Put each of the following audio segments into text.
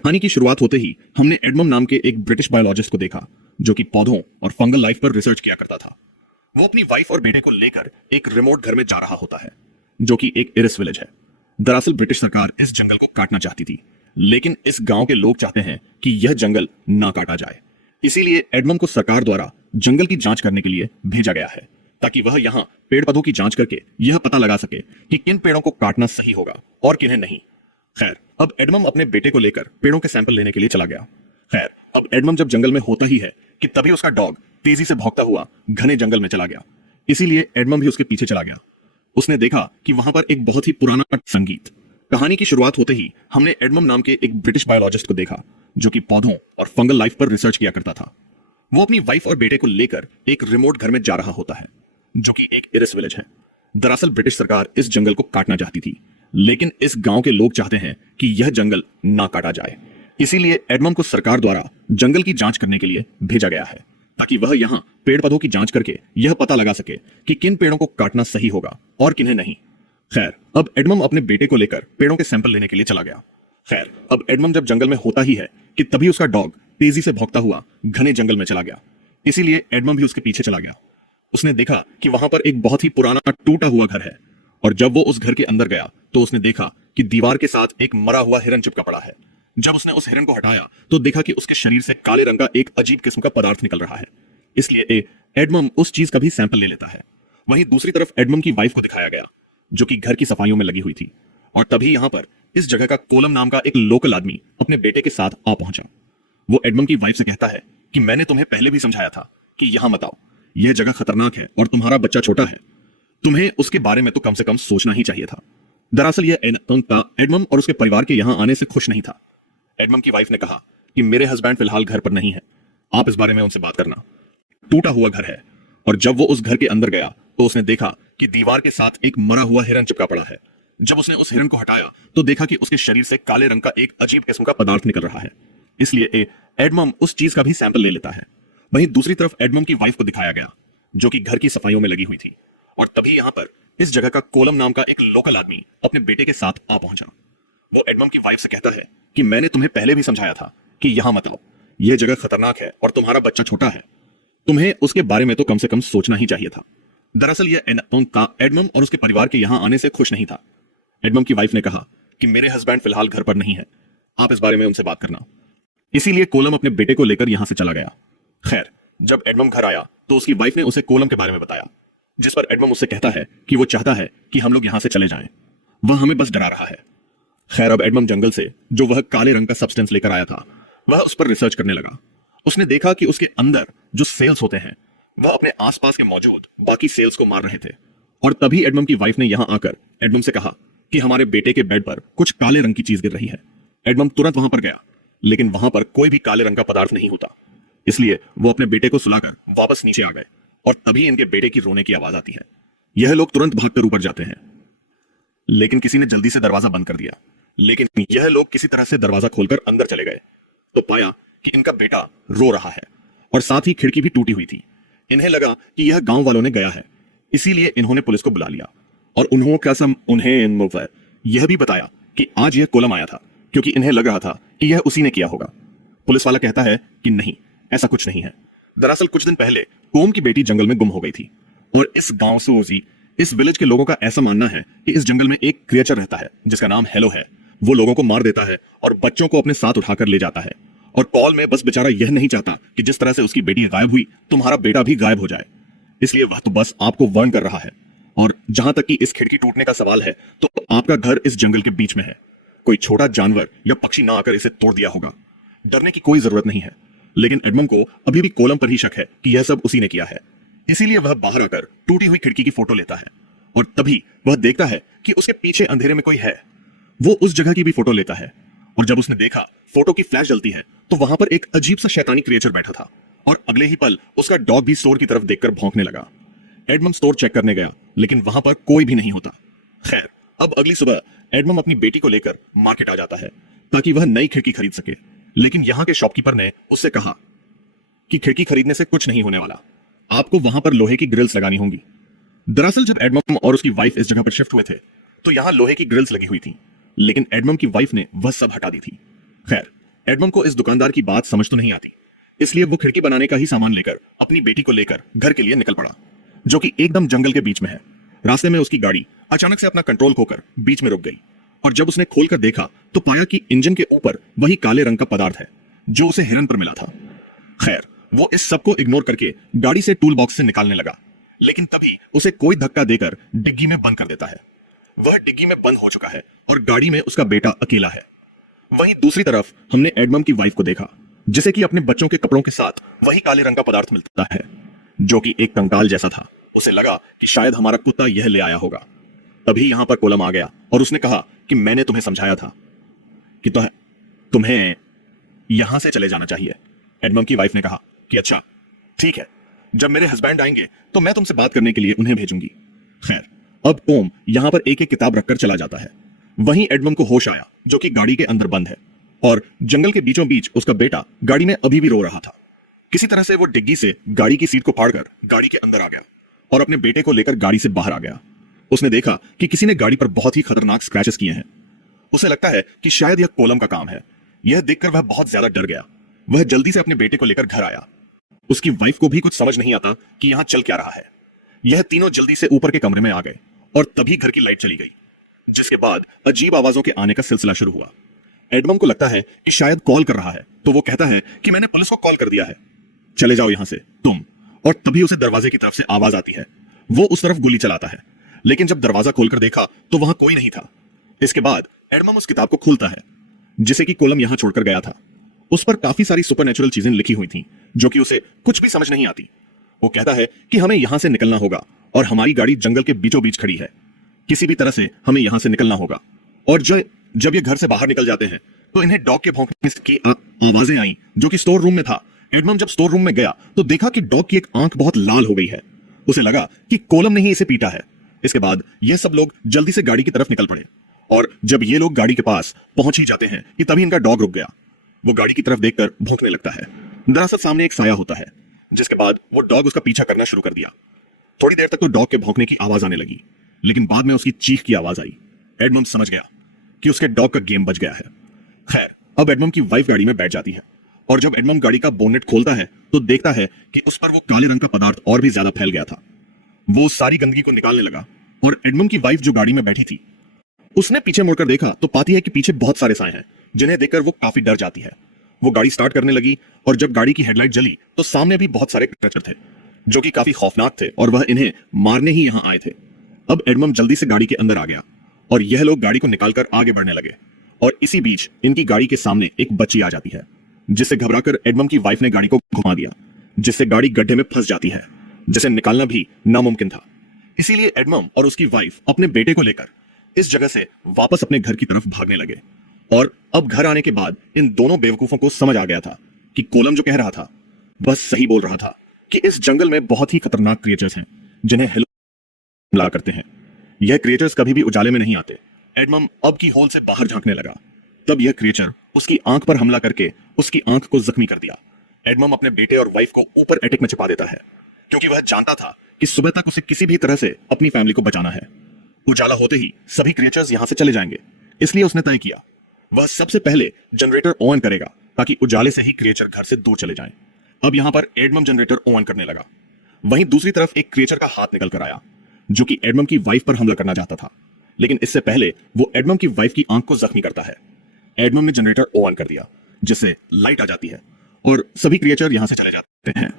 कहानी की शुरुआत होते ही हमने एडमम नाम के एक ब्रिटिश बायोलॉजिस्ट को देखा जो कि पौधों और फंगल लाइफ पर रिसर्च किया करता था। वो अपनी वाइफ और बेटे को लेकर एक रिमोट घर में जा रहा होता है जो कि एक इरिस विलेज है। दरअसल ब्रिटिश सरकार इस जंगल को काटना चाहती थी, लेकिन इस गांव के लोग चाहते हैं कि यह जंगल ना काटा जाए। इसीलिए एडमम को सरकार द्वारा जंगल की जांच करने के लिए भेजा गया है ताकि वह यहाँ पेड़ पौधों की जांच करके यह पता लगा सके कि किन पेड़ों को काटना सही होगा और किन्हें नहीं। खैर, अब एडमम अपने बेटे को लेकर पेड़ों के सैंपल लेने के लिए चला गया। खैर, अब एडमम जब जंगल में होता ही है कि तभी उसका डॉग तेजी से भौंकता हुआ घने जंगल में चला गया। इसीलिए एडमम भी उसके पीछे चला गया। उसने देखा कि वहां पर एक बहुत ही पुराना संगीत। कहानी की शुरुआत होते ही हमने एडमम नाम के एक ब्रिटिश बायोलॉजिस्ट को देखा जो कि पौधों और फंगल लाइफ पर रिसर्च किया करता था। वो अपनी वाइफ और बेटे को लेकर एक रिमोट घर में जा रहा होता है जो कि एक इरिस विलेज है। दरअसल ब्रिटिश सरकार इस जंगल को काटना चाहती थी, लेकिन इस गांव के लोग चाहते हैं कि यह जंगल ना काटा जाए। इसीलिए एडमम को सरकार द्वारा जंगल की जांच करने के लिए भेजा गया है ताकि वह यहाँ पेड़ पौधों की जांच करके यह पता लगा सके कि किन पेड़ों को काटना सही होगा और किन्हें नहीं। खैर, अब एडमम अपने बेटे को लेकर पेड़ों के सैंपल लेने के लिए चला गया। खैर, अब एडमम जब जंगल में होता ही है कि तभी उसका डॉग तेजी से भौंकता हुआ घने जंगल में चला गया। इसीलिए एडमम भी उसके पीछे चला गया। उसने देखा कि वहां पर एक बहुत ही पुराना टूटा हुआ घर है, और जब वो उस घर के अंदर गया तो उसने देखा कि दीवार के साथ एक मरा हुआ हिरन चिपका पड़ा है। जब उसने उस हिरन को हटाया तो देखा कि उसके शरीर से काले रंग का एक अजीब किस्म का पदार्थ निकल रहा है। इसलिए एडमम उस चीज का भी सैंपल ले लेता है। वहीं दूसरी तरफ एडमम की वाइफ को दिखाया गया जो कि घर की सफाइयों में लगी हुई थी, और तभी यहां पर इस जगह का कोलम नाम का एक लोकल आदमी अपने बेटे के साथ आ पहुंचा। वो एडमम की वाइफ से कहता है कि मैंने तुम्हें पहले भी समझाया था कि यहां मत आओ, यह जगह खतरनाक है और तुम्हारा बच्चा छोटा है, तुम्हें उसके बारे में तो कम से कम सोचना ही चाहिए था। दरअसल यह एडमम और उसके परिवार के यहां आने से खुश नहीं था। एडमम की वाइफ ने कहा कि मेरे हस्बैंड फिलहाल घर पर नहीं है, आप इस बारे में उनसे बात करना। टूटा हुआ घर है, और जब वो उस घर के अंदर गया तो उसने देखा कि दीवार के साथ एक मरा हुआ हिरन चिपका पड़ा है। जब उसने उस हिरन को हटाया तो देखा कि उसके शरीर से काले रंग का एक अजीब किस्म का पदार्थ निकल रहा है। इसलिए एडमम उस चीज का भी सैंपल ले लेता है। वहीं दूसरी तरफ एडमम की वाइफ को दिखाया गया जो कि घर की सफाइयों में लगी हुई थी, और तभी यहां पर इस जगह का कोलम नाम का एक लोकल आदमी अपने बेटे के साथ आ पहुंचा। वो एडमम की वाइफ से कहता है कि मैंने तुम्हें पहले भी समझाया था कि यहां मत आओ, यह जगह खतरनाक है और तुम्हारा बच्चा छोटा है, तुम्हें उसके बारे में तो कम से कम सोचना ही चाहिए था। दरअसल यह एडमम और उसके परिवार के यहां आने से खुश नहीं था। एडमम की वाइफ ने कहा कि मेरे हस्बैंड फिलहाल घर पर नहीं है, आप इस बारे में उनसे बात करना। इसीलिए कोलम अपने बेटे को लेकर यहां से चला गया। खैर, जब एडमम घर आया तो उसकी वाइफ ने उसे कोलम के बारे में बताया, जिस पर एडमम उससे कहता है कि वो चाहता है कि हम लोग यहां से चले जाएं, वह हमें बस डरा रहा है। खैर, अब एडमम जंगल से जो वह काले रंग का सब्सटेंस लेकर आया था वह उस पर रिसर्च करने लगा। उसने देखा कि उसके अंदर जो सेल्स होते हैं वह अपने आसपास के मौजूद बाकी सेल्स को मार रहे थे, और तभी एडमम की वाइफ ने यहां आकर एडमम से कहा कि हमारे बेटे के बेड पर कुछ काले रंग की चीज गिर रही है। एडमम तुरंत वहां पर गया, लेकिन वहां पर कोई भी काले रंग का पदार्थ नहीं होता। इसलिए वो अपने बेटे को सुलाकर वापस नीचे आ गए, और तभी इनके बेटे की रोने की आवाज आती है। यह लोग तुरंत भागकर ऊपर जाते हैं, लेकिन किसी ने जल्दी से दरवाजा बंद कर दिया। लेकिन यह लोग किसी तरह से दरवाजा खोलकर अंदर चले गए तो पाया कि इनका बेटा रो रहा है, और साथ ही खिड़की भी टूटी हुई थी। इन्हें लगा कि यह गांव वालों ने गया है, इसीलिए इन्होंने पुलिस को बुला लिया, और उन्हें यह भी बताया कि आज यह कोलम आया था, क्योंकि इन्हें लग रहा था कि यह उसी ने किया होगा। पुलिस वाला कहता है कि नहीं, ऐसा कुछ नहीं है। दरअसल कुछ दिन पहले कोम की बेटी जंगल में गुम हो गई थी, और इस गांव से इस विलेज के लोगों का ऐसा मानना है कि इस जंगल में एक क्रिएचर रहता है जिसका नाम हेलो है। वो लोगों को मार देता है और बच्चों को अपने साथ उठाकर ले जाता है, और कॉल में बस बेचारा यह नहीं चाहता कि जिस तरह से उसकी बेटी गायब हुई तुम्हारा बेटा भी गायब हो जाए। इसलिए वह तो बस आपको वार्न कर रहा है। और जहां तक कि इस खिड़की टूटने का सवाल है तो आपका घर इस जंगल के बीच में है, कोई छोटा जानवर या पक्षी ना आकर इसे तोड़ दिया होगा। डरने की कोई जरूरत नहीं है। लेकिन एडमम को अभी भी कोलम पर ही शक है कि यह सब उसी ने किया है। इसीलिए वह बाहर आकर टूटी हुई खिड़की की फोटो लेता है, और तभी वह देखता है कि उसके पीछे अंधेरे में कोई है। वो उस जगह की भी फोटो लेता है, और जब उसने देखा फोटो की फ्लैश जलती है तो वहां पर एक अजीब सा शैतानी क्रिएचर बैठा था, और अगले ही पल उसका डॉग भी स्टोर की तरफ देखकर भौंकने लगा। एडमम स्टोर चेक करने गया, लेकिन वहां पर कोई भी नहीं होता। खैर, अब अगली सुबह एडमम अपनी बेटी को लेकर मार्केट आ जाता है ताकि वह नई खिड़की खरीद सके, लेकिन यहां के शॉपकीपर ने उससे कहा कि खिड़की खरीदने से कुछ नहीं होने वाला, आपको वहां पर लोहे की ग्रिल्स लगानी होंगी। दरअसल जब एडमम और उसकी वाइफ इस जगह पर शिफ्ट हुए थे तो यहां लोहे की ग्रिल्स लगी हुई थी, लेकिन एडमम की वाइफ ने वह सब हटा दी थी। खैर, एडमम को इस दुकानदार की बात समझ तो नहीं आती, इसलिए वो खिड़की बनाने का ही सामान लेकर अपनी बेटी को लेकर घर के लिए निकल पड़ा, जो कि एकदम जंगल के बीच में है। रास्ते में उसकी गाड़ी अचानक से अपना कंट्रोल खोकर बीच में रुक गई और जब उसने खोलकर देखा तो पाया कि इंजन के ऊपर वही काले रंग का पदार्थ है जो उसे हिरन पर मिला था। खैर, वो इस सब को इग्नोर करके गाड़ी से टूल बॉक्स से निकालने लगा, लेकिन तभी उसे कोई धक्का देकर डिग्गी में बंद कर देता है। वह डिग्गी में बंद हो चुका है और गाड़ी में उसका बेटा अकेला है। वहीं दूसरी तरफ हमने एडमम की वाइफ को देखा, जिसे कि अपने बच्चों के कपड़ों के साथ वही काले रंग का पदार्थ मिलता है, जो कि एक कंकाल जैसा था। उसे लगा कि शायद हमारा कुत्ता यह ले आया होगा। तभी यहां पर कोलम आ गया और उसने कहा कि मैंने तुम्हें समझाया था कि तुम्हें यहां से चले जाना चाहिए। एडमम की वाइफ ने कहा कि अच्छा ठीक है, जब मेरे हस्बैंड आएंगे तो मैं तुमसे बात करने के लिए उन्हें भेजूंगी। खैर, अब टॉम यहां पर एक एक किताब रखकर चला जाता है। वहीं एडमम को होश आया, जो कि गाड़ी के अंदर बंद है और जंगल के बीचों बीच उसका बेटा गाड़ी में अभी भी रो रहा था। किसी तरह से वो डिग्गी से गाड़ी की सीट को फाड़कर गाड़ी के अंदर आ गया और अपने बेटे को लेकर गाड़ी से बाहर आ गया। उसने देखा कि किसी ने गाड़ी पर बहुत ही खतरनाक स्क्रैचेस किए हैं। उसे लगता है कि शायद यह कोलम का काम है। यह देखकर वह बहुत ज्यादा डर गया। वह जल्दी से अपने बेटे को लेकर घर आया। उसकी वाइफ को भी कुछ समझ नहीं आता कि यहां चल क्या रहा है। यह तीनों जल्दी से ऊपर के कमरे में आ गए और तभी घर की लाइट चली गई, जिसके बाद अजीब आवाजों के आने का सिलसिला शुरू हुआ। एडमम को लगता है कि शायद कॉल कर रहा है, तो वो कहता है कि मैंने पुलिस को कॉल कर दिया है, चले जाओ यहां से तुम। और तभी उसे दरवाजे की तरफ से आवाज आती है। वो उस तरफ गोली चलाता है, लेकिन जब दरवाजा खोलकर देखा तो वहां कोई नहीं था। इसके बाद एडमम उस किताब को खोलता है जिसे कि कोलम यहां छोड़कर गया था। उस पर काफी सारी सुपरनेचुरल चीजें लिखी हुई थी, जो कि उसे कुछ भी समझ नहीं आती। वो कहता है कि हमें यहां से निकलना होगा और हमारी गाड़ी जंगल के बीचों बीच खड़ी है। किसी भी तरह से हमें यहां से निकलना होगा। और जब ये घर से बाहर निकल जाते हैं तो इन्हें डॉग के भौंकने की आवाजें आई, जो कि स्टोर रूम में था। एडमम जब स्टोर रूम में गया तो देखा कि डॉग की एक आंख बहुत लाल हो गई है। उसे लगा कि कोलम ने ही इसे पीटा है। इसके बाद ये सब लोग जल्दी से गाड़ी की तरफ निकल पड़े और जब ये लोग गाड़ी के पास पहुंच ही जाते हैं कि तभी इनका डॉग रुक गया। वो गाड़ी की तरफ देखकर भौंकने लगता है। दरअसल सामने एक साया होता है, जिसके बाद वो डॉग उसका पीछा करना शुरू कर दिया। थोड़ी देर तक तो डॉग के भौंकने की आवाज आने लगी, लेकिन बाद में उसकी चीख की आवाज आई। एडमम समझ गया कि उसके डॉग का गेम बच गया है। खैर, अब एडमम की वाइफ गाड़ी में बैठ जाती है और जब एडमम गाड़ी का बोनेट खोलता है तो देखता है कि उस पर वो काले रंग का पदार्थ और भी ज्यादा फैल गया था। वो सारी गंदगी को निकालने लगा और एडमम की वाइफ जो गाड़ी में बैठी थी, उसने पीछे मुड़कर देखा तो पाती है कि पीछे बहुत सारे साए हैं, जिन्हें देखकर वो काफी डर जाती है। वो गाड़ी स्टार्ट करने लगी और जब गाड़ी की हेडलाइट जली तो सामने भी बहुत सारे क्रीचर थे, जो कि काफी खौफनाक थे और वह इन्हें मारने ही यहां आए थे। अब एडमम जल्दी से गाड़ी के अंदर आ गया और यह लोग गाड़ी को निकालकर आगे बढ़ने लगे और इसी बीच इनकी गाड़ी के सामने एक बच्ची आ जाती है, जिससे घबराकर एडमम की वाइफ ने गाड़ी को घुमा दिया, जिससे गाड़ी गड्ढे में फंस जाती है, जिसे निकालना भी नामुमकिन था। इसीलिए एडमम और उसकी वाइफ अपने बेटे को लेकर इस जगह से वापस अपने घर की तरफ भागने लगे। और अब घर आने के बाद इन दोनों बेवकूफों को समझ आ गया था कि कोलम जो कह रहा था बस सही बोल रहा था कि इस जंगल में बहुत ही खतरनाक क्रिएचर्स हैं, जिन्हें हमला करते हैं। यह क्रिएचर्स कभी भी उजाले में नहीं आते। एडमम अब की होल से बाहर झांकने लगा। तब यह क्रिएचर उसकी आंख पर हमला करके उसकी आंख को जख्मी कर दिया। एडमम अपने बेटे और वाइफ को ऊपर एटिक में छिपा देता है, क्योंकि वह जानता था कि सुबह तक उसे किसी भी तरह से अपनी फैमिली को बचाना है। उजाला होते ही सभी क्रिएचर्स यहां से चले जाएंगे, इसलिए उसने तय किया वह सबसे पहले जनरेटर ऑन करेगा ताकि उजाले से ही क्रिएचर घर से दूर चले जाएं। अब यहां पर एडमम जनरेटर ऑन करने लगा। वहीं दूसरी तरफ एक क्रिएचर का हाथ निकल कर आया, जो कि एडमम की वाइफ पर हमला करना चाहता था, लेकिन इससे पहले वो एडमम की वाइफ की आंख को जख्मी करता है। एडमम ने जनरेटर ऑन कर दिया, जिससे लाइट आ जाती है और सभी क्रिएचर यहां से चले जाते हैं।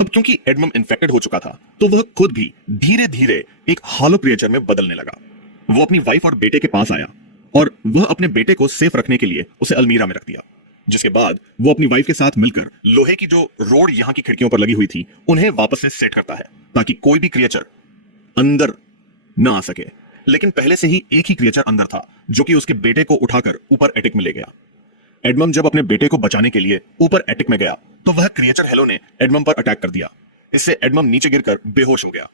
अब क्योंकि एडमम इन्फेक्टेड हो चुका था तो वह खुद भी धीरे धीरे एक हॉलो क्रिएचर में बदलने लगा। वो अपनी वाइफ और बेटे के पास आया और वह अपने बेटे को सेफ रखने के लिए उसे अलमीरा में रख दिया, जिसके बाद वो अपनी वाइफ के साथ मिलकर लोहे की जो रोड यहां की खिड़कियों पर लगी हुई थी उन्हें वापस से सेट करता है ताकि कोई भी क्रिएचर अंदर ना आ सके। लेकिन पहले से ही एक ही क्रिएचर अंदर था, जो कि उसके बेटे को उठाकर ऊपर एटिक में ले गया। एडमम जब अपने बेटे को बचाने के लिए ऊपर एटिक में गया तो वह क्रिएचर हेलो ने एडमम पर अटैक कर दिया। इससे एडमम नीचे गिरकर बेहोश हो गया,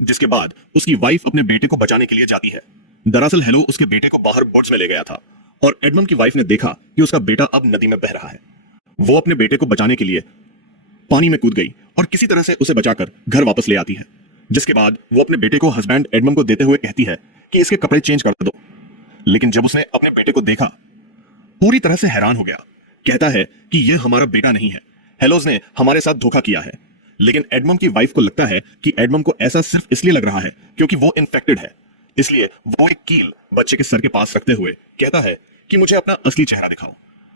जिसके बाद उसकी वाइफ अपने बेटे को बचाने के लिए जाती है। दरअसल हेलो उसके बेटे को बाहर बोट्स में ले गया था और एडमम की वाइफ ने देखा कि उसका बेटा अब नदी में बह रहा है। वो अपने बेटे को बचाने के लिए पानी में कूद गई और किसी तरह से उसे बचाकर घर वापस ले आती है, जिसके बाद वो अपने बेटे को हस्बैंड एडमम को देते हुए कहती है कि इसके कपड़े चेंज कर दो। लेकिन जब उसने अपने बेटे को देखा पूरी तरह से हैरान हो गया कहता है कि यह हमारा बेटा नहीं है, हेलोस ने हमारे साथ धोखा किया है। लेकिन एडमम की वाइफ को लगता है कि एडमम को ऐसा सिर्फ इसलिए लग रहा है क्योंकि वो इन्फेक्टेड है। इसलिए वो एक कील बच्चे के सर के पास रखते हुए कहता है कि मुझे अपना असली चेहरा दिखाओ।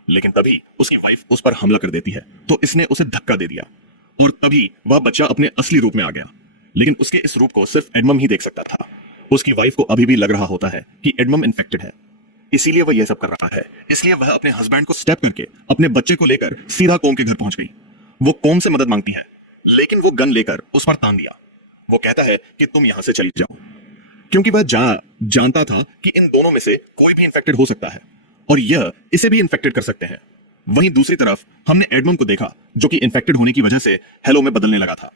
लेकिन तभी उसकी वाइफ उस पर हमला कर देती है, तो इसने उसे धक्का दे दिया और तभी वह बच्चा अपने असली रूप में आ गया। लेकिन उसके इस रूप को सिर्फ एडमम ही देख सकता था। उसकी वाइफ को अभी भी लग रहा होता है कि एडमम इन्फेक्टेड है, इसीलिए वह यह सब कर रहा है। इसलिए वह अपने हस्बैंड को स्टेप करके अपने बच्चे को लेकर सीधा कॉम के घर पहुंच गई। वो कॉम से मदद मांगती है, लेकिन वो गन लेकर उस पर तान दिया। वो कहता है कि तुम यहां से चली जाओ, क्योंकि वह जानता था कि इन दोनों में से कोई भी इन्फेक्टेड हो सकता है और यह इसे भी इन्फेक्टेड कर सकते हैं। वहीं दूसरी तरफ हमने एडमम को देखा, जो कि इन्फेक्टेड होने की वजह से हेलो में बदलने लगा था।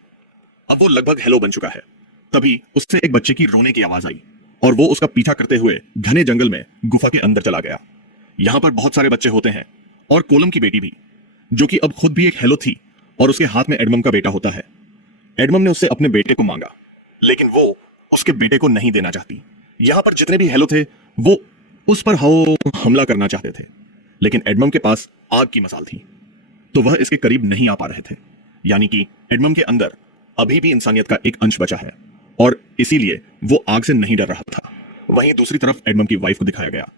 अब वो लगभग हेलो बन चुका है। तभी उससे एक बच्चे की रोने की आवाज आई और वो उसका पीछा करते हुए घने जंगल में गुफा के अंदर चला गया। यहां पर बहुत सारे बच्चे होते हैं और कोलम की बेटी भी, जो कि अब खुद भी एक हेलो थी और उसके हाथ में एडमम का बेटा होता है। एडमम ने उससे अपने बेटे को मांगा, लेकिन वो उसके बेटे को नहीं देना चाहती। यहां पर जितने भी हेलो थे वो उस पर हमला करना चाहते थे, लेकिन एडमम के पास आग की मसाल थी, तो वह इसके करीब नहीं आ पा रहे थे। यानी कि एडमम के अंदर अभी भी इंसानियत का एक अंश बचा है और इसीलिए वो आग से नहीं डर रहा था। वहीं दूसरी तरफ एडमम की वाइफ को दिखाया गया,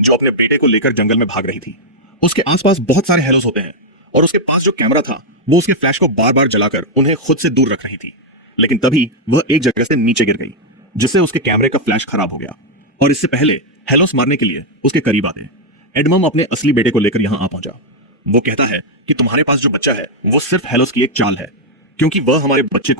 जो अपने बेटे को लेकर जंगल में भाग रही थी। उसके आसपास बहुत सारे हेलोस होते हैं और उसके पास जो कैमरा था वो उसके फ्लैश को बार बार जलाकर उन्हें खुद से दूर रख रही थी। लेकिन तभी वह एक जगह से नीचे गिर गई, जिससे उसके कैमरे का फ्लैश खराब हो गया और इससे पहले हेलोस मारने के लिए उसके करीब आ गए। एडमम अपने असली बेटे को लेकर यहां आ पहुंचा। वो कहता है कि तुम्हारे पास जो बच्चा है वो सिर्फ हेलोस की एक चाल है, क्योंकि वह हमारे बच्चे को